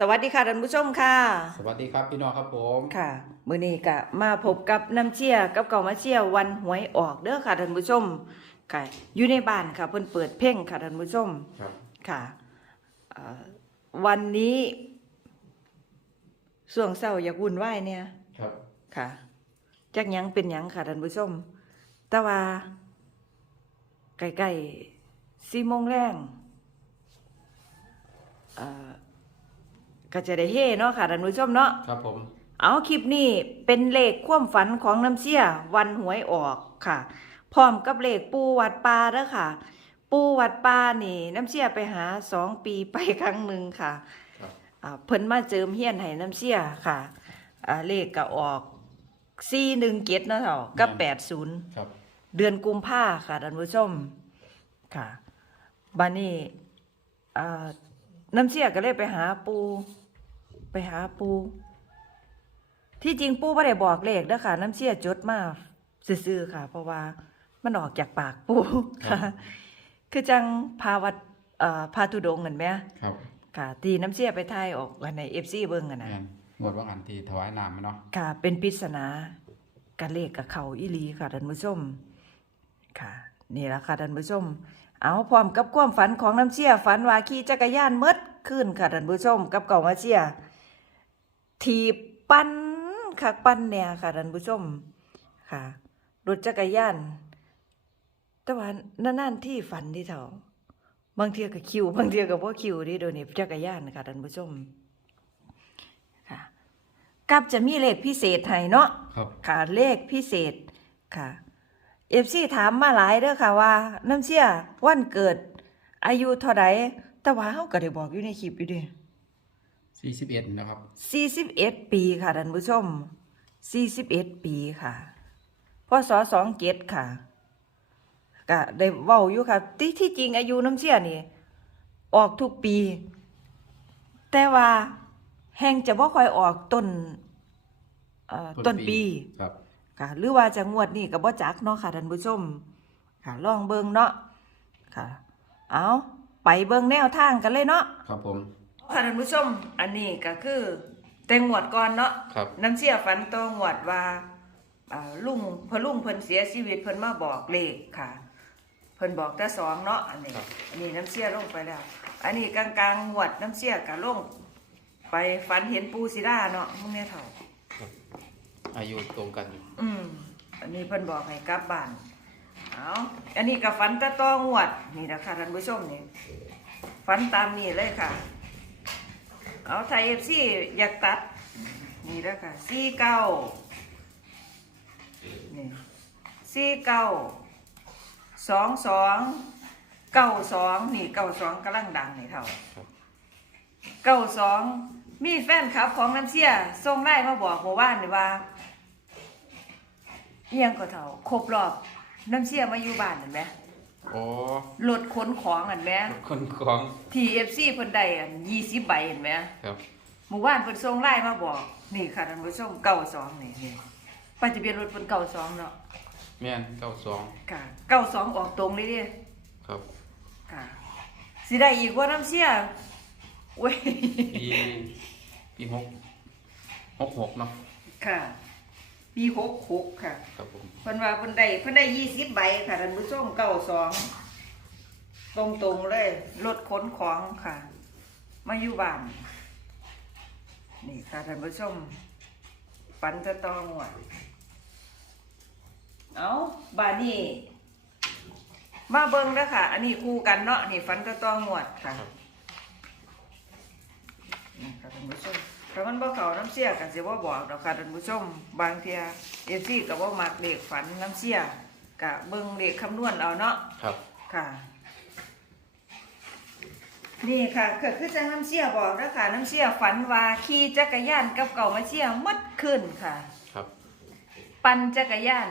สวัสดีค่ะท่านผู้ชมค่ะ สวัสดีครับพี่น้องครับผมค่ะมื้อนี้ก็มาพบกับน้ำเชี่ยกับเก่ามาเชี่ยวันหวยออกเด้อค่ะท่านผู้ชมค่ะอยู่ในบ้านค่ะเพิ่นเปิดเพ่งค่ะท่านผู้ชมครับค่ะเอ่อวันนี้ช่วงเช้าอยากวุ่นวายเนี่ยครับค่ะจักหยังเป็นหยังค่ะท่านผู้ชม แต่ว่าใกล้ๆสี่โมงแรงเอ่อ ก็จะได้เฮ่เนาะค่ะท่านผู้ชมเนาะครับผม เอาคลิปนี้เป็นเลขความฝันของน้ำเชี่ยวันหวยออกค่ะ พร้อมกับเลขปูวัดปลาเด้อค่ะ ปูวัดปลานี่น้ำเชี่ยไปหาสองปีไปครั้งหนึ่งค่ะครับ อ่าเพิ่นมาเจิมเฮียนให้น้ำเชี่ยค่ะอ่าเลขก็ออกสี่หนึ่งเกตเนาะเฒ่ากับแปดศูนย์ ครับ เดือนกุมภาค่ะท่านผู้ชมค่ะบานี้อ่า น้ำเชี่ยก็เลยไปหาปู ไปหาปู ที่จริงปูไม่ได้บอกเลขเด้อค่ะ น้ำเชี่ยจดมาซื่อๆค่ะ เพราะว่ามันออกจากปากปูค่ะ คือจังพาวัดเอ่อพาทุดงค์กันไหมครับค่ะ ตีน้ำเชี่ยไปทายออกกันในเอฟซีเบิ้งกันแมนะนงวดว่างอันที่ถวายน้ำมันเนาะค่ะ เป็นปริศนาการเลขกับเขาอีหลีค่ะท่านผู้ชมค่ะ นี่แหละค่ะท่านผู้ชม เอาพร้อมกับความฝันของน้ำเชี่ยฝันว่าขี่จักรยานเมดขึ้นค่ะท่านผู้ชมกับเก่ามาเชี่ยถีบปั้นคักปั้นเนี่ยค่ะท่านผู้ชมค่ะรถจักรยานแต่ว่านานๆที่ฝันที่เท่าบางเทียก็คิว บางเทียก็บ่คิวดิโดยวนี้จักรยานค่ะท่านผู้ชมค่ะกับจะมีเลขพิเศษให้เนาะครับค่ะเลขพิเศษค่ะ เอฟซีถามมาหลายเด้อค่ะว่า น้ำเชี่ยวันเกิด อายุเท่าใดแต่ว่าเฮาก็ได้บอกอยู่ในคลิปอยู่เดิ41นะครับ41 ปีค่ะท่านผู้ชม 41 ปีค่ะพศ27ค่ะก็ได้เว้าอยู่ค่ะ ที่ที่จริงอายุน้ำเชี่ยนี่ ออกทุกปี แต่ว่าแห่งจะบ่ค่อยออกต้นเอ่อต้นปี ครับ ค่ะหรือว่าจะงวดนี่กับบ่จักเนาะค่ะท่านผู้ชมค่ะลองเบิ่งเนาะค่ะ เอาไปเบิ่งแนวทางกันเลยเนาะครับผมค่ะท่านผู้ชมอันนี้ก็คือ แต่งวดก่อนเนาะครับน้ำเชี่ยฝันต่องวดว่าอ่าลุงพอลุงเพิ่นเสียชีวิตเพิ่นมาบอกเลขค่ะเพิ่นบอกแต่สองเนาะอันนี้อันนี้น้ำเชี่ยลงไปแล้ว อันนี้กลางๆงวดน้ำเชี่ยก็ลงไปฝันเห็นปูศิลาเนาะมึงเนี่ยเถ่า อายุตรงกันอยู่อืมอันนี้เพิ่นบอกให้กลับบ้านเอาอันนี้กับฝันตะต้องวด นี่นะคะท่านผู้ชมนี่ฝันตามนี่เลยค่ะ เอาไทยเอฟซีอยากตัด นี่แล้วค่ะสี่เก้านี่สี่เก้าสองสองเก้าสองนี่เก้าสองกำลังดังนี่เท่าเก้าสองมีแฟนคลับของน้ำเสียส่งไล่มาบอกเมื่านนี่ว่า เอียงก็เท่าครบรอบน้ำเสียมาอยู่บ้านเห็นไหมโอ้รถขนของเห็นไหมคนของทีเอฟซีเพิ่นได้อันยี่สิบใบเห็นไหมครับเมื่อวานเพิ่นส่งไล่มาบอก นี่ค่ะท่านผู้ชมเก้าสองนี่นี่ปัจจุบันรถเพิ่นเก้าสองเนาะแม่น92ค่ะเก้าสองออกตรงเลยเดิครับค่ะสิได้อีกว่าน้ำเสียเว้ยปีปี6 66เนาะค่ะ ปีหกหกค่ะครับผมเพิ่นว่าเพิ่นได้เพิ่นได้ยี่สิบใบค่ะท่านผู้ชมเก้าสองตรงตรงๆเลยรถขนของค่ะ มาอยู่บ้านนี่ค่ะท่านผู้ชมปันจะตองว่ะเอาบ้านนี้มาเบิ่งเด้อค่ะ อันนี้คู่กันเนาะนี่ฟันจะตองหวดค่ะครับนี่ค่ะท่านผู้ชม ถ้ามันบ่เข้าน้ำเสียกันสิบ่บอกดอกค่ะท่านผู้ชมบางเทียเอฟซีก็บ่มักเลขฝันน้ำเสียกะเบิ่งเลขคำนวณเอาเนาะครับ ค่ะ นี่ค่ะคือคือจังน้ำเสียบอกนะค่ะน้ำเสียฝันว่าขี่จักรยานกับเก่ามาเสียหมัดขึ้นค่ะ ครับ ปั่นจักรยาน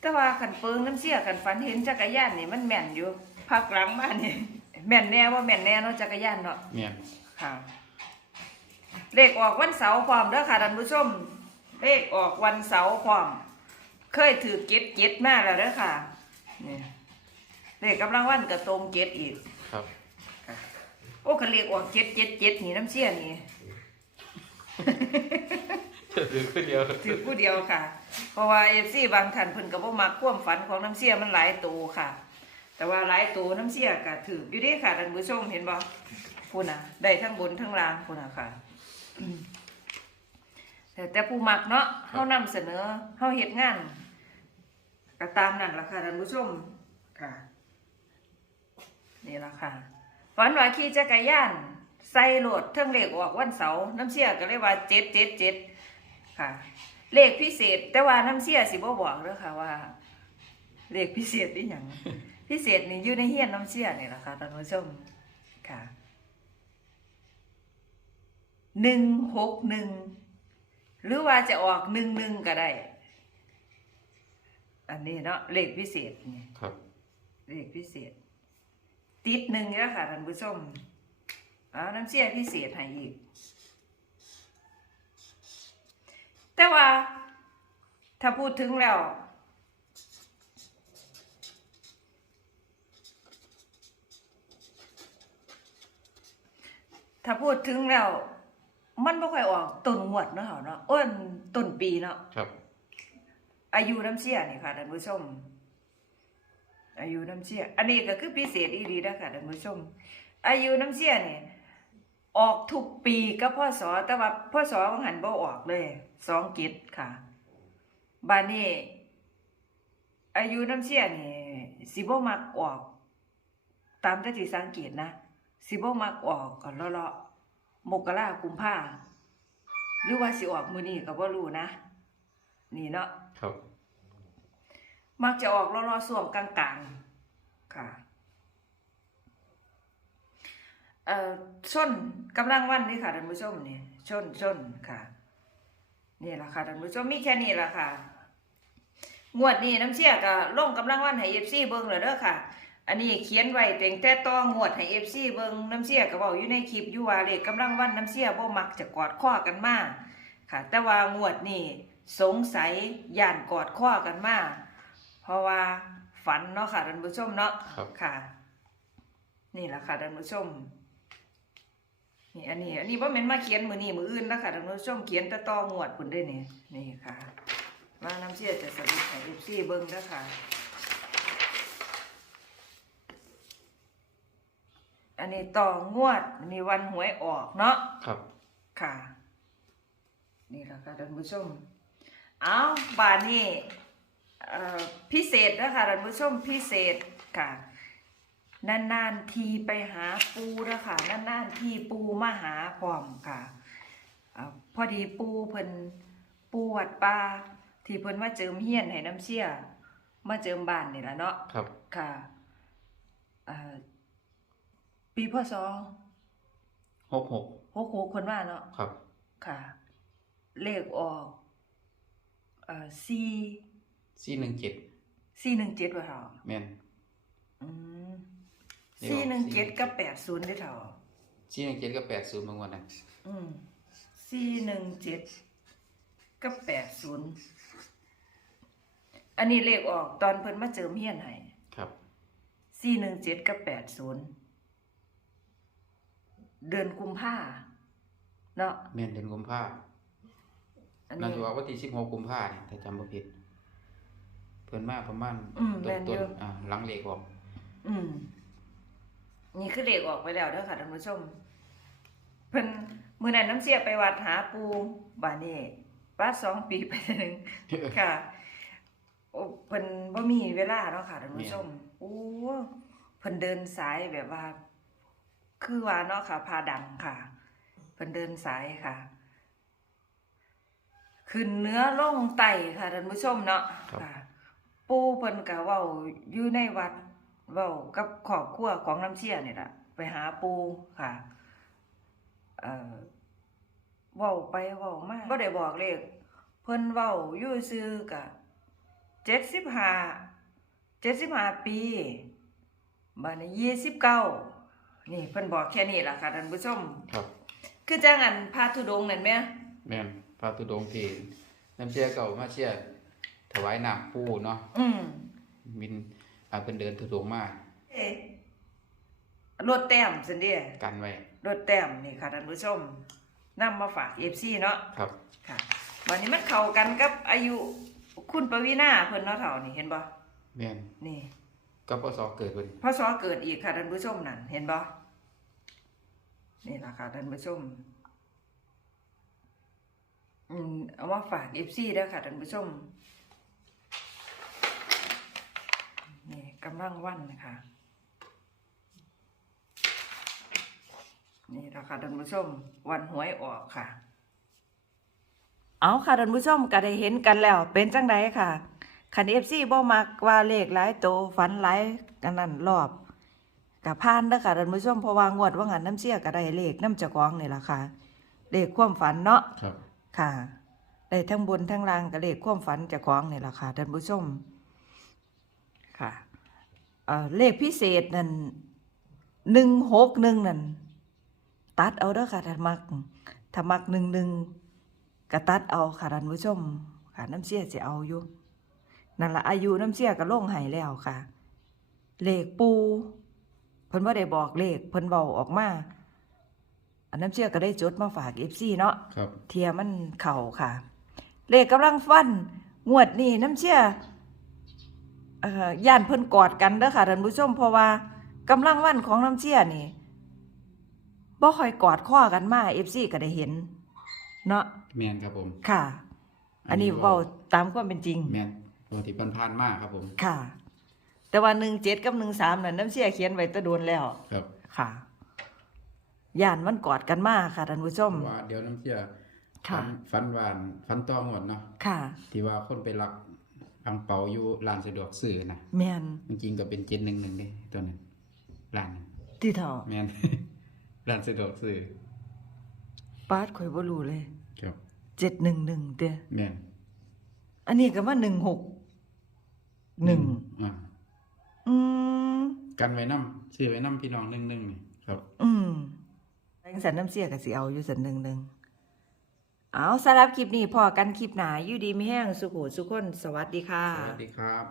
แต่ว่าขันเปิงน้ำเสียขันฝันเห็นจักรยานนี่มันแม่นอยู่ภาคหลังมานี่แม่นแน่ว่าแม่นแน่เนาะจักรยานเนาะแม่นค่ะ เลขออกวันเสาร์พร้อมเด้อค่ะท่านผู้ชม เลขออกวันเสาร์พร้อม เคยถือเก็ดเก็ดมาแล้วเด้อค่ะนี่เลขกำลังวันกับตรงเก็ดอีก ครับโอ้คันเลขออกเจ็ดเจ็ดเจ็ดนี่น้ำเสียนี่ ถือขึ้นเดียวถือผู้เดียวค่ะ เพราะว่าเอฟซีบางท่านเพิ่นก็บ่มักความฝันของน้ำเสียมันหลายตัวค่ะ แต่ว่าหลายตัวน้ำเสียก็ถืออยู่เดีค่ะท่านผู้ชมเห็นบ่พูดน่ะ ได้ทั้งบนทั้งล่างพูดน่ะค่ะอืม แต่แต่ผู้มักเนาะเฮานำเสนอเฮาเฮ็ดงานก็ตามนั่นล่ะค่ะท่านผู้ชมค่ะนี่ล่ะค่ะฝันว่าขี่จักรยานใส่โหลดเทิงเลขออกวันเสาร์น้ำเสียก็เลยว่าเจ็ดเจ็ดเจ็ดค่ะ เลขพิเศษ แต่ว่าน้ำเสียสิบ่บอกเด้อค่ะว่า เลขพิเศษนี่หยังพิเศษนี่อยู่ในเฮียนน้ำเสียนี่แหละค่ะท่านผู้ชมค่ะหนึ่งหกหนึ่ง หรือว่าจะออกหนึ่งหนึ่งก็ได้ อันนี้เนาะเลขพิเศษนี่ครับ เลขพิเศษ ติดหนึ่งแล้วค่ะท่านผู้ชมเอาน้ำเสียพิเศษให้อีก แต่ว่า ถ้าพูดถึงแล้วถ้าพูดถึงแล้ว มันไม่ค่อยออกต้นงวดเนาะเนาะอ้นต้นปีเนาะครับ อายุน้ำเชี่ยนี่ค่ะท่านผู้ชม อายุน้ำเชี่ยอันนี้ก็คือพิเศษอีดีนะค่ะท่านผู้ชม อายุน้ำเชี่ยนี่ออกทุกปีก็พ่อสอแต่ว่าพ่อสอบางหันบ่ออกเลยสองกิจค่ะบานนี้อายุน้ำเชี่ยนี่สิบ่มักออก ตามที่สังเกตนะสิบ่มักออกก่อนเลาะๆ มกรากุมภาหรือว่าสิออกมื้อนี้ก็บ่รู้นะ นี่เนาะครับ มักจะออกรอๆส่วงกลางๆ ค่ะเอ่อชนกำลังวันนี่ค่ะท่านผู้ชมนี่ชนชนค่ะ นี่แหละค่ะท่านผู้ชมมีแค่นี้แหละค่ะงวดนี้น้ำเชี่ยก็ลงกำลังวันให้เอฟซีเบิ่งเลยเด้อค่ะ อันนี้เขียนไว้แต่งแต่ต้องงวดให้เอฟซีเบิ่งน้ำเชี่ยก็บอกอยู่ในคลิปอยู่ว่าเลขกำลังวันน้ำเชี่ยบ่มักจะกอดข้อกันมาค่ะ แต่ว่างวดนี้สงสัยย่านกอดข้อกันมาเพราะว่าฝันเนาะค่ะท่านผู้ชมเนาะครับ ค่ะ นี่แหละค่ะท่านผู้ชมนี่อันนี้อันนี้ว่าแม่นมาเขียนมือนี้มืออื่นแล้วค่ะท่านผู้ชมเขียนแตะตองวดพุ่นเด้วยนี่นี่ค่ะว่าน้ำเชี่ยจะสรุปให้ลูกซี่เบิ้งแล้วค่ะ อันนี้ต่องวดอันนี้วันหวยออกเนาะครับ ค่ะ นี่แหละค่ะท่านผู้ชม เอาบานนี้เอ่อพิเศษนะคะท่านผู้ชมพิเศษค่ะนานๆทีไปหาปูนะคะนานๆทีปูมาหาพร้อมค่ะอ่าพอดีปูเพิ่นปูวัดป่าที่เพิ่นมาเจิมเฮียนให้น้ำเชี่ยมาเจิมบ้านนี่แหละเนาะครับค่ะเอ่อ ปีพศหกหกหกหกคนว่าเนาะครับ ค่ะ เลขออก เอ่อสี่สี่หนึ่งเจ็ดสี่หนึ่งเจ็ดว่าเท่าแม่นอืมเลขออกสี่หนึ่งเจ็ด417กับแปดศูนย์ได้เท่าสี่หนึ่งเจ็ดกับแปดศูนย์บางวันนะอืมสี่หนึ่งเจ็ดกับแปดศูนย์อันนี้เลขออกตอนเพิ่นมาเจิมเฮียนให้ครับสี่หนึ่งเจ็ดกับแปดศูนย์ เดือนกุมภาเนาะแม่นเดือนกุมภาอันน่านี้ จะว่าวันที่สิบหกกุมภาเนี่ยถ้าจำบ่ผิด เพิ่นมาประมาณอืมต้แม่นนต้อนยู่อ่าหลังเลขออกอืม นี่คือเลขออกไปแล้วเด้อค่ะท่านผู้ชม เพิ่นมื้อนั้นน้ำเสียไปวัดหาปูบาดนี้วัดสองปีไปหนึง ค่ะโอ้เพิ่นบ่มีเวลาเนาะค่ะท่านผู้ชมโอ้เพิ่นเดินสายแบบว่า คือว่าเนาะค่ะ พาดังค่ะเพิ่นเดินสายค่ะ ขึ้นเนื้อลงไตค่ะท่านผู้ชมเนาะครับ ค่ะ ปู่เพิ่นก็เว้าอยู่ในวัดเว้ากับครอบครัวของน้ำเชี่ยนี่ล่ะ ไปหาปู่ค่ะ เอ่อเว้าไปเว้ามาบ่ได้บอกเลขเพิ่นเว้าอยู่ซื่อกะเจ็ดสิบห้าเจ็ดสิบห้าปีบัดนี้ยี่สิบเก้า นี่เพิ่นบอกแค่นี้ล่ะค่ะท่านผู้ชม ครับคือจังอันพาธุดงค์นั่นแหมแม่นพระตุดงค์ที่น้ำเชี่ยเก่ามาเชี่ยถวายน้ำปูเนาะอืมมินอ่าเพิ่นเดินทุดงค์มาเอ๊ะรถแต้มซั่นเด้กันไว้รถแต้มนี่ค่ะท่านผู้ชมนำมาฝากเอฟซีเนาะครับ ค่ะวันนี้มันเข้ากันกับอายุคุณปวีนาเพิ่นเนาะเท่านี่เห็นบ่แม่นนี่ ก็พศเกิดพอดีพศเกิดอีกค่ะท่านผู้ชมนั่นเห็นบ่นี่ล่ะค่ะท่านผู้ชมอืมเอามาฝากเอฟซีเด้ค่ะท่านผู้ชมนี่กำลังวันนะคะนี่ละค่ะท่านผู้ชม วันหวยออกค่ะ เอาค่ะท่านผู้ชมก็ได้เห็นกันแล้วเป็นจังไดค่ะ คันเอฟซีบ่มักว่าเลขหลายโตฝันหลายกันนั่นรอบกับพานเด้อค่ะท่านผู้ชมเพราะว่างวดว่างันน้ำเชี่ยก็ได้เลขน้ำเจ้าของนี่ล่ะค่ะเลขความฝันเนาะครับ ค่ะได้ทั้งบนทั้งล่างก็เลขความฝันเจ้าของนี่ล่ะค่ะท่านผู้ชมค่ะเอ่อเลขพิเศษนั่นหนึ่งหกหนึ่งนั่นตัดเอาเด้อค่ะถ้ามักถ้ามักหนึ่งหนึ่งก็ตัดเอาค่ะท่านผู้ชมค่ะน้ำเสียจะเอาอยู่ นั่นละอายุน้ำเสียก็ลงให้แล้วค่ะ เลขปูเพิ่นว่าได้บอกเลขเพิ่นเบาออกมาอันน้ำเสียก็ได้จดมาฝากเอฟซีเนาะครับ เทียมันเข่าค่ะ เลขกำลังฟัน งวดนี้น้ำเชื่อเอ่อย่านเพิ่นกอดกันเด้อค่ะท่านผู้ชมเพราะว่ากำลังวันของน้ำเชื่อนี่บ่ค่อยกอดข้อกันมา FC ก็ได้เห็น เนาะแม่นครับผม ค่ะ อันนี้เว้าตามความเป็นจริง แม่น ปกติผ่านๆมากครับผม ค่ะ แต่ว่า17กับ13นั่นน้ำเชื่อเขียนไว้แตะโดนแล้ว ครับค่ะย่านมันกอดกันมาค่ะท่านผู้ชมว่าเดี๋ยวน้ำเชื่อค่ะฟันฟันหวานฟันตองหมดเนาะค่ะ ที่ว่าคนไปลักอังเปาอยู่ร้านสะดวกซื้อนะแม่นจริงๆก็เป็นเจ็ดหนึ่งหนึ่งเด้ตัวนั้นร้านหนึ่งที่เท่าแม่น ร้านสะดวกซื้อปาดข่อยบ่รู้เลยครับ711เด้อแม่นอันนี้ก็ว่าหนึ่งหก หนึ่งอ่าอืมกันไว้น้ำซื้อไว้น้ำพี่น้องหนึ่งหนึ่งนี่ครับ อืมแรงสันน้ำเสียกับสิเอาอยู่สันหนึ่งหนึ่งเอาสำหรับคลิปนี้พอกันคลิปหนาอยู่ดีไม่แห้งสุขุสุขคนสวัสดีค่ะ สวัสดีครับ